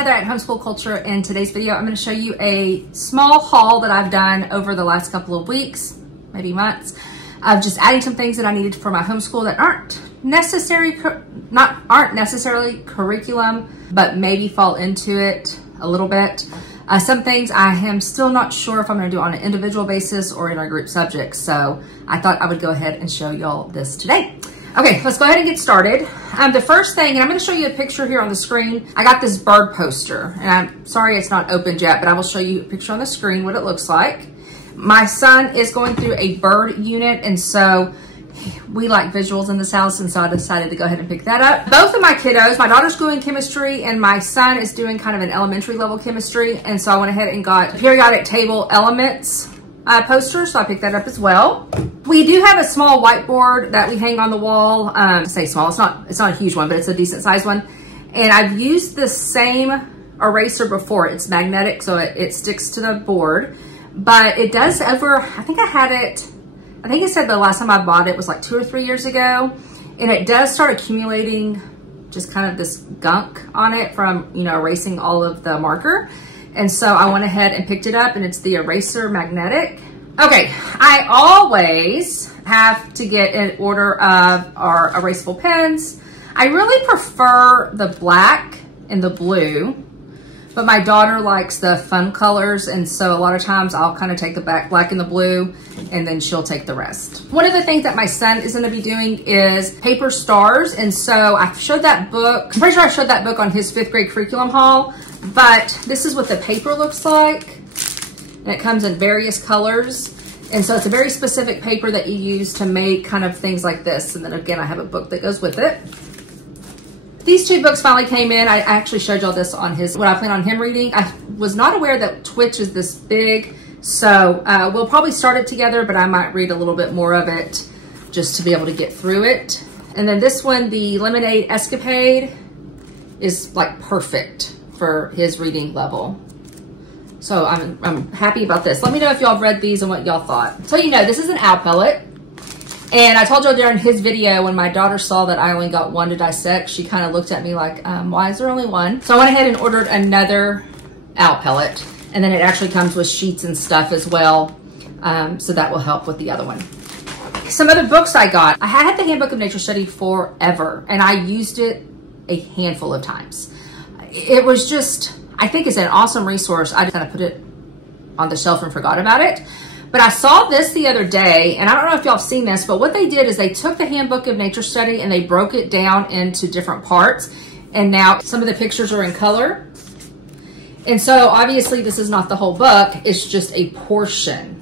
Heather at Homeschool Culture. In today's video, I'm going to show you a small haul that I've done over the last couple of weeks, maybe months, of just adding some things that I needed for my homeschool that aren't necessarily curriculum, but maybe fall into it a little bit. Some things I am still not sure if I'm going to do on an individual basis or in our group subjects. So I thought I would go ahead and show y'all this today. Okay, let's go ahead and get started. The first thing, and I'm going to show you a picture here on the screen. I got this bird poster, and I'm sorry it's not opened yet, but I will show you a picture on the screen what it looks like. My son is going through a bird unit, and so we like visuals in this house, and so I decided to go ahead and pick that up. Both of my kiddos, my daughter's doing chemistry, and my son is doing kind of an elementary level chemistry, and so I went ahead and got periodic table elements poster, so I picked that up as well. We do have a small whiteboard that we hang on the wall. I say small, it's not a huge one, but it's a decent sized one. And I've used the same eraser before. It's magnetic, so it sticks to the board. But it does I think it said the last time I bought it was like 2 or 3 years ago. And it does start accumulating just kind of this gunk on it from, erasing all of the marker. And so I went ahead and picked it up, and it's the Eraser Magnetic. Okay, I always have to get an order of our erasable pens. I really prefer the black and the blue, but my daughter likes the fun colors, and so a lot of times I'll kind of take the black and the blue, and then she'll take the rest. One of the things that my son is going to be doing is paper stars, and so I showed that book. I'm pretty sure I showed that book on his 5th grade curriculum haul, but this is what the paper looks like, and it comes in various colors. And so it's a very specific paper that you use to make kind of things like this. And then again, I have a book that goes with it. These 2 books finally came in. I actually showed y'all this on what I plan on him reading. I was not aware that Twitch is this big. So we'll probably start it together, but I might read a little bit more of it just to be able to get through it. And then this one, the Lemonade Escapade, is like perfect for his reading level. So I'm happy about this. Let me know if y'all read these and what y'all thought. So this is an owl pellet. And I told y'all during his video, when my daughter saw that I only got 1 to dissect, she kind of looked at me like, why is there only 1? So I went ahead and ordered another owl pellet. And then it actually comes with sheets and stuff as well. So that will help with the other one. Some other books I got. I had the Handbook of Nature Study forever, and I used it a handful of times. It was just, I think it's an awesome resource. I just kind of put it on the shelf and forgot about it. But I saw this the other day, and I don't know if y'all have seen this, but what they did is they took the Handbook of Nature Study and they broke it down into different parts. And now some of the pictures are in color. And so obviously this is not the whole book, it's just a portion.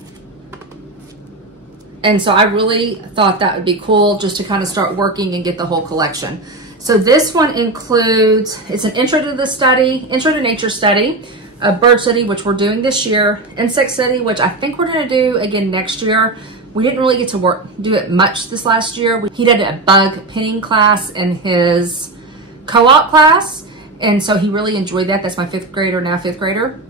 And so I really thought that would be cool just to kind of start working and get the whole collection. So this one includes, it's an intro to nature study, a bird study, which we're doing this year, insect study, which I think we're going to do again next year. We didn't really get to do it much this last year. He did a bug pinning class in his co-op class, and so he really enjoyed that. That's my 5th grader.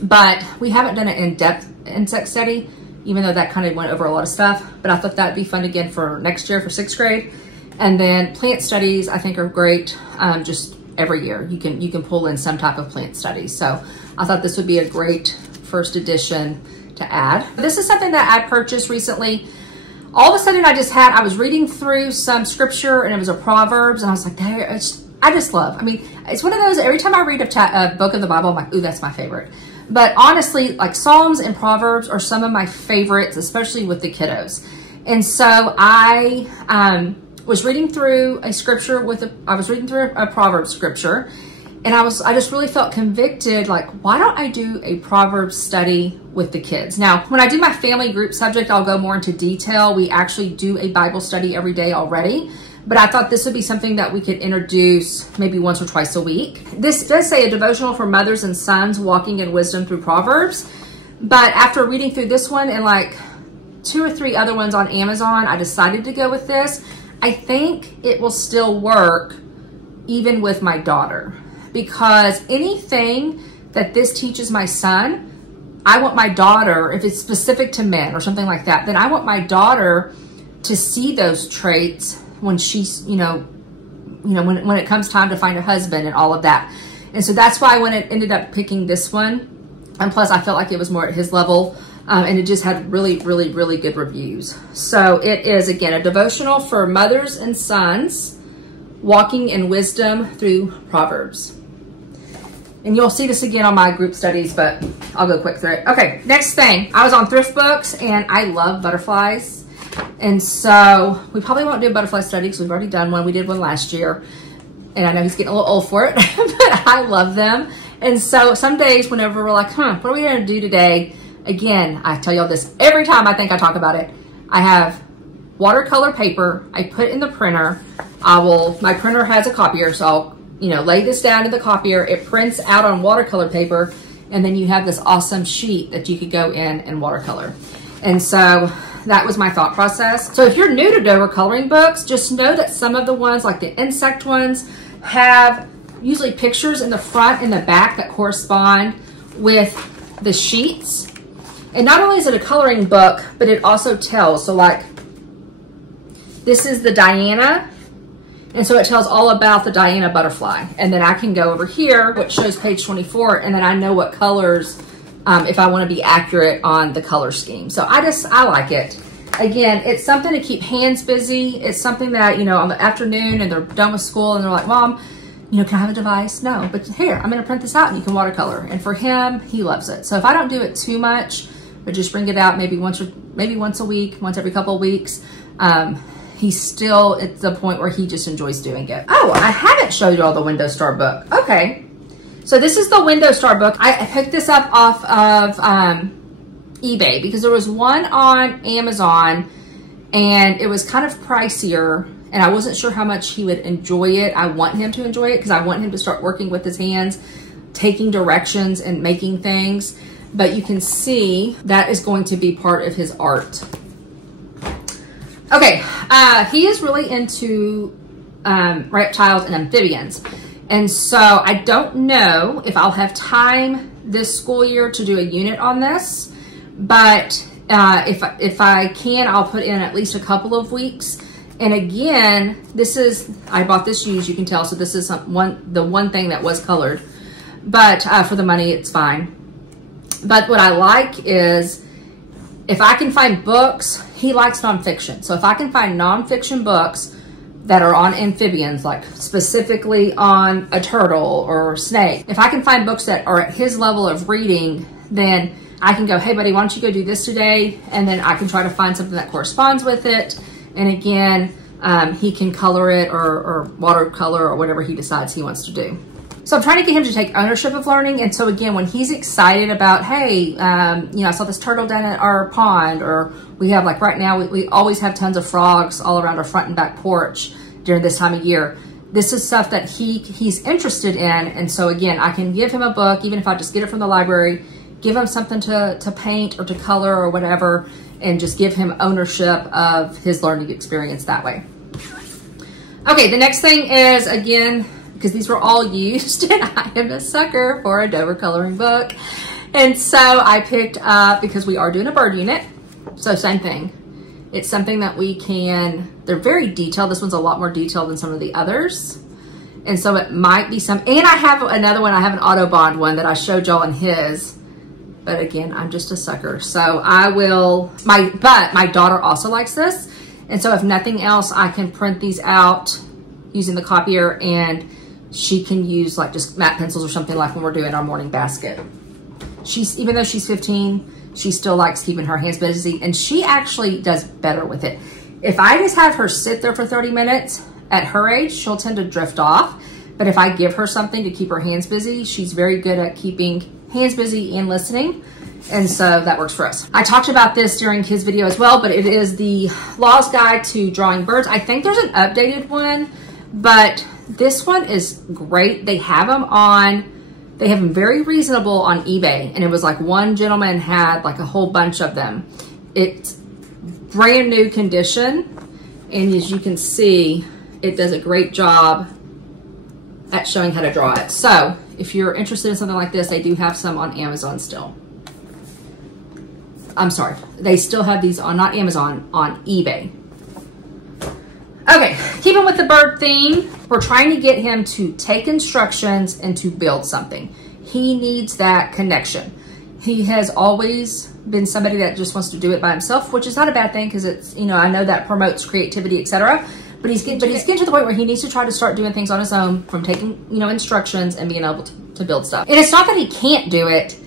But we haven't done an in-depth insect study, even though that kind of went over a lot of stuff. But I thought that'd be fun again for next year for 6th grade. And then plant studies, I think, are great. Just every year you can pull in some type of plant studies. So I thought this would be a great first edition to add. This is something that I purchased recently. All of a sudden I was reading through some scripture, and it was a Proverbs, and I was like, I just love. I mean, it's one of those, every time I read a book of the Bible, I'm like, ooh, that's my favorite. But honestly, like Psalms and Proverbs are some of my favorites, especially with the kiddos. And so I was reading through a scripture I was reading through a Proverbs scripture, and I just really felt convicted, like, why don't I do a Proverbs study with the kids? Now, when I do my family group subject, I'll go more into detail. We actually do a Bible study every day already, but I thought this would be something that we could introduce maybe once or twice a week. This does say a devotional for mothers and sons walking in wisdom through Proverbs, but after reading through this one and like 2 or 3 other ones on Amazon, I decided to go with this. I think it will still work even with my daughter, because anything that this teaches my son, I want my daughter, if it's specific to men or something like that, then I want my daughter to see those traits when she's, when it comes time to find a husband and all of that. And so that's why when it ended up picking this one, and plus I felt like it was more at his level, and it just had really, really, really good reviews. So it is, again, a devotional for mothers and sons, walking in wisdom through Proverbs. And you'll see this again on my group studies, but I'll go quick through it. Okay, next thing. I was on Thrift Books, and I love butterflies. And so we probably won't do a butterfly study because we've already done one. We did one last year. And I know he's getting a little old for it, but I love them. And so some days whenever we're like, what are we going to do today? Again, I tell y'all this every time I think I talk about it. I have watercolor paper. I put in the printer. My printer has a copier, so I'll lay this down in the copier. It prints out on watercolor paper, and then you have this awesome sheet that you could go in and watercolor. And so that was my thought process. So if you're new to Dover coloring books, just know that some of the ones, like the insect ones, have usually pictures in the front and the back that correspond with the sheets. And not only is it a coloring book, but it also tells. So like, this is the Diana. And so it tells all about the Diana butterfly. And then I can go over here, which shows page 24, and then I know what colors, if I want to be accurate on the color scheme. So I like it. Again, it's something to keep hands busy. It's something that, on the afternoon and they're done with school and they're like, Mom, can I have a device? No, but here, I'm going to print this out and you can watercolor. And for him, he loves it. So if I don't do it too much, but just bring it out maybe once a week, once every couple of weeks, he's still at the point where he just enjoys doing it. Oh, I haven't showed you all the Window Star book. Okay. So this is the Window Star book. I picked this up off of eBay because there was one on Amazon and it was kind of pricier and I wasn't sure how much he would enjoy it. I want him to enjoy it because I want him to start working with his hands, taking directions and making things. But you can see that is going to be part of his art. Okay, he is really into reptiles and amphibians. And so I don't know if I'll have time this school year to do a unit on this, but if I can, I'll put in at least a couple of weeks. And again, I bought this used, you can tell, so this is the one thing that was colored, but for the money, it's fine. But what I like is if I can find books, he likes nonfiction. So if I can find nonfiction books that are on amphibians, like specifically on a turtle or snake, if I can find books that are at his level of reading, then I can go, hey buddy, why don't you go do this today? And then I can try to find something that corresponds with it. And again, he can color it or watercolor or whatever he decides he wants to do. So I'm trying to get him to take ownership of learning. And so again, when he's excited about, hey, I saw this turtle down at our pond, or we have, like right now, we always have tons of frogs all around our front and back porch during this time of year. This is stuff that he's interested in. And so again, I can give him a book, even if I just get it from the library, give him something to paint or to color or whatever, and just give him ownership of his learning experience that way. Okay, the next thing is, again, because these were all used, and I am a sucker for a Dover coloring book. And so I picked up, because we are doing a bird unit, so same thing. It's something that they're very detailed. This one's a lot more detailed than some of the others. And so it might be and I have another one, I have an Autobond one that I showed y'all in his, but again, I'm just a sucker. So but my daughter also likes this. And so if nothing else, I can print these out using the copier, and she can use like just matte pencils or something, like when we're doing our morning basket. Even though she's 15, she still likes keeping her hands busy, and she actually does better with it. If I just have her sit there for 30 minutes, at her age, she'll tend to drift off. But if I give her something to keep her hands busy, she's very good at keeping hands busy and listening. And so that works for us. I talked about this during his video as well, but it is the Law's Guide to Drawing Birds. I think there's an updated one, but this one is great. They have them very reasonable on eBay. And it was like one gentleman had like a whole bunch of them. It's brand new condition. And as you can see, it does a great job at showing how to draw it. So if you're interested in something like this, they do have some on Amazon still. I'm sorry, they still have these on, not Amazon, on eBay. Okay, keeping with the bird theme, we're trying to get him to take instructions and to build something. He needs that connection. He has always been somebody that just wants to do it by himself, which is not a bad thing because it's, I know that promotes creativity, etc. But he's getting to the point where he needs to try to start doing things on his own, from taking, instructions and being able to build stuff. And it's not that he can't do it.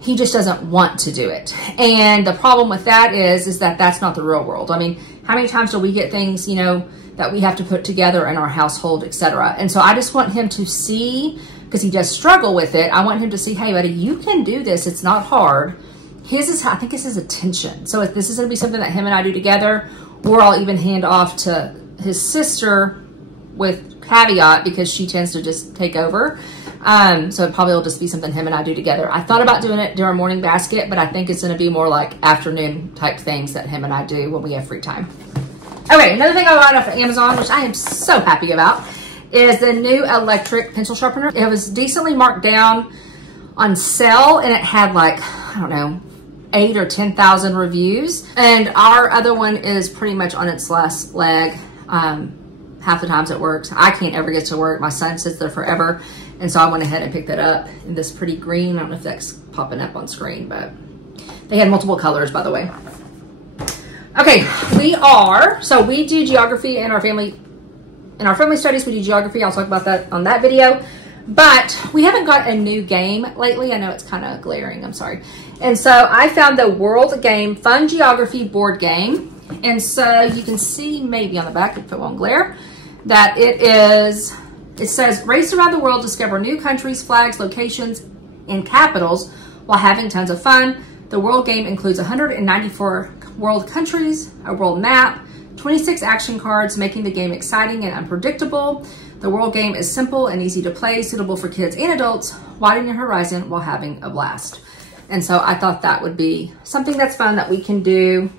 He just doesn't want to do it. And the problem with that is that that's not the real world. I mean, how many times do we get things, that we have to put together in our household, etc. And so I just want him to see, because he does struggle with it, I want him to see, hey, buddy, you can do this. It's not hard. I think this is attention. So if this is going to be something that him and I do together, or I'll even hand off to his sister with caveat because she tends to just take over. So it probably will just be something him and I do together. I thought about doing it during morning basket, but I think it's going to be more like afternoon type things that him and I do when we have free time. Okay, another thing I got off of Amazon, which I am so happy about, is the new electric pencil sharpener. It was decently marked down on sale, and it had like, I don't know, 8 or 10,000 reviews. And our other one is pretty much on its last leg. Half the times it works. I can't ever get to work. My son sits there forever. And so I went ahead and picked that up in this pretty green. I don't know if that's popping up on screen, but they had multiple colors, by the way. Okay, we do geography in our family studies. We do geography. I'll talk about that on that video. But we haven't got a new game lately. I know it's kind of glaring. I'm sorry. And so I found the World Game Fun Geography board game. And so you can see maybe on the back, if it won't glare, that it says, race around the world, discover new countries, flags, locations, and capitals while having tons of fun. The world game includes 194 world countries, a world map, 26 action cards, making the game exciting and unpredictable. The world game is simple and easy to play, suitable for kids and adults, widen your horizon while having a blast. And so I thought that would be something that's fun that we can do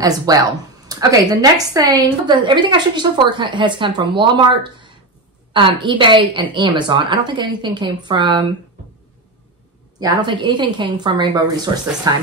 as well. Okay, the next thing, everything I showed you so far has come from Walmart, eBay, and Amazon. I don't think anything came from Rainbow Resource this time.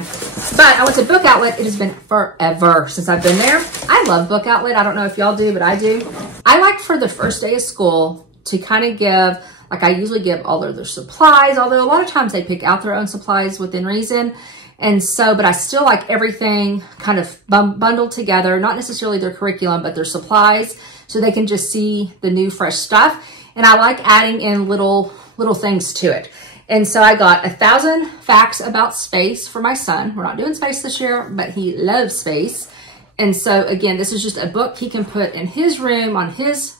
But I went to Book Outlet. It has been forever since I've been there. I love Book Outlet. I don't know if y'all do, but I do. I like for the first day of school to kind of give, like I usually give all of their supplies, although a lot of times they pick out their own supplies within reason. And so, but I still like everything kind of bundled together, not necessarily their curriculum, but their supplies, so they can just see the new fresh stuff. And I like adding in little things to it. And so I got 1,000 facts about space for my son. We're not doing space this year, but he loves space. And so again, this is just a book he can put in his room on his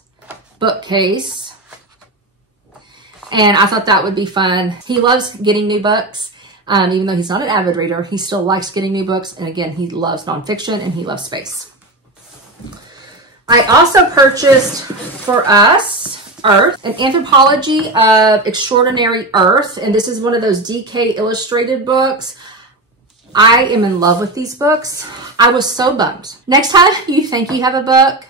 bookcase. And I thought that would be fun. He loves getting new books. Even though he's not an avid reader, he still likes getting new books. And again, he loves nonfiction and he loves space. I also purchased for us Earth, an anthropology of extraordinary Earth. And this is one of those DK illustrated books. I am in love with these books. I was so bummed. Next time you think you have a book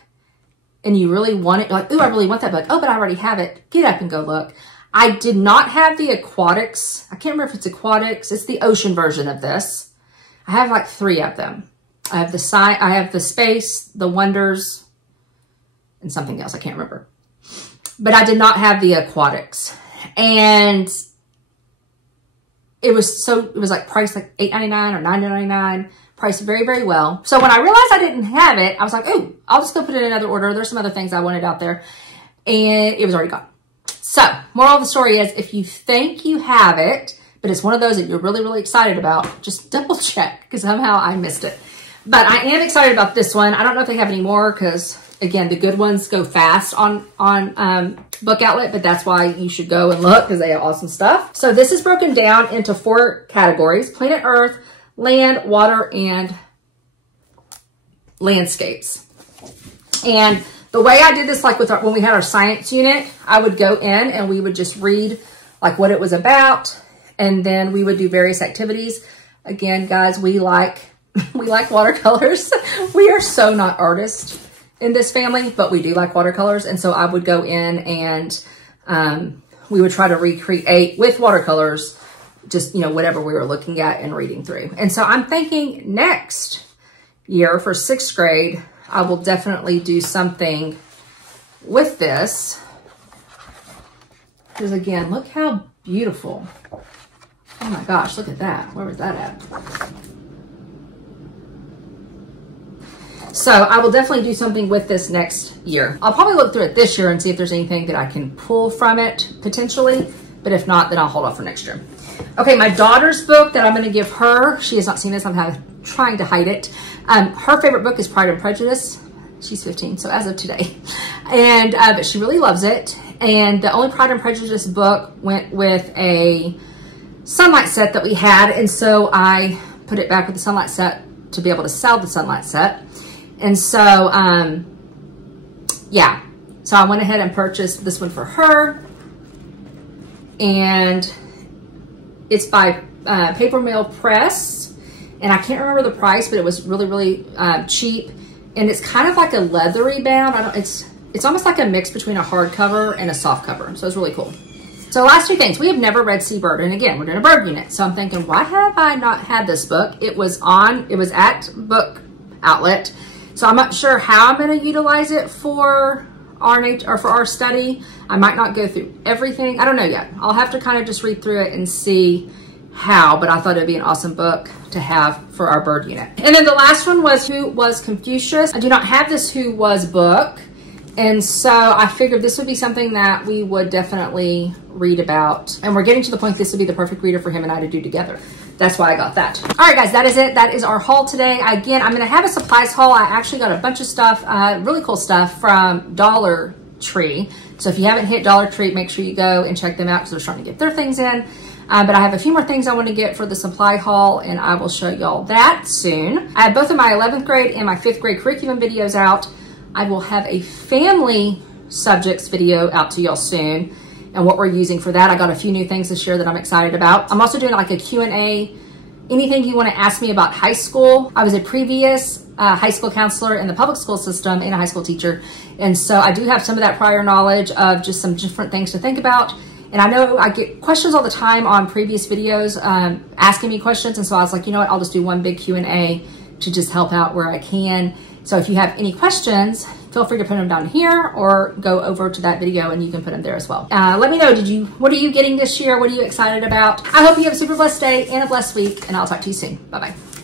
and you really want it, you're like, ooh, I really want that book. Oh, but I already have it. Get up and go look. I did not have the aquatics. I can't remember if it's aquatics. It's the ocean version of this. I have like 3 of them. I have the space, the wonders, and something else. I can't remember. But I did not have the aquatics. And it was like priced like $8.99 or $9.99. Priced very, very well. So when I realized I didn't have it, I was like, ooh, I'll just go put it in another order. There's some other things I wanted out there. And it was already gone. So, moral of the story is, if you think you have it, but it's one of those that you're really, really excited about, just double check, because somehow I missed it. But I am excited about this one. I don't know if they have any more, because again, the good ones go fast on Book Outlet, but that's why you should go and look, because they have awesome stuff. So this is broken down into 4 categories: planet Earth, land, water, and landscapes. And the way I did this, like when we had our science unit, I would go in and we would just read like what it was about. And then we would do various activities. Again, guys, we like watercolors. We are so not artists in this family, but we do like watercolors. And so I would go in and we would try to recreate with watercolors, just, whatever we were looking at and reading through. And so I'm thinking next year for 6th grade, I will definitely do something with this. Because again, look how beautiful. Oh my gosh, look at that. Where was that at? So I will definitely do something with this next year. I'll probably look through it this year and see if there's anything that I can pull from it potentially. But if not, then I'll hold off for next year. Okay, my daughter's book that I'm going to give her. She has not seen this. I'm trying to hide it. Her favorite book is Pride and Prejudice. She's 15, so as of today. And but she really loves it. And the only Pride and Prejudice book went with a Sunlight set that we had. And so I put it back with the Sunlight set to be able to sell the Sunlight set. And so, yeah. So I went ahead and purchased this one for her. And it's by Paper Mill Press. And I can't remember the price, but it was really, really cheap. And it's kind of like a leathery bound. It's almost like a mix between a hardcover and a soft cover. So it's really cool. So last two things. We have never read Seabird. And again, we're doing a bird unit. So I'm thinking, why have I not had this book? It was at Book Outlet. So I'm not sure how I'm going to utilize it for our study. I might not go through everything. I don't know yet. I'll have to kind of just read through it and see how, but I thought it'd be an awesome book to have for our bird unit. And then the last one was Who Was Confucius? I do not have this Who Was book. And so I figured this would be something that we would definitely read about. And we're getting to the point this would be the perfect reader for him and I to do together. That's why I got that. All right, guys, that is it. That is our haul today. Again, I'm going to have a supplies haul. I actually got a bunch of stuff, really cool stuff from Dollar Tree. So if you haven't hit Dollar Tree, make sure you go and check them out because they're starting to get their things in. But I have a few more things I want to get for the supply haul, and I will show y'all that soon. I have both of my 11th grade and my 5th grade curriculum videos out. I will have a family subjects video out to y'all soon and what we're using for that. I got a few new things this year that I'm excited about. I'm also doing like a Q&A, anything you want to ask me about high school. I was a previous high school counselor in the public school system and a high school teacher. And so I do have some of that prior knowledge of just some different things to think about. And I know I get questions all the time on previous videos asking me questions. And so I was like, you know what, I'll just do one big Q&A to just help out where I can. So if you have any questions, feel free to put them down here or go over to that video and you can put them there as well. Let me know, what are you getting this year? What are you excited about? I hope you have a super blessed day and a blessed week, and I'll talk to you soon. Bye-bye.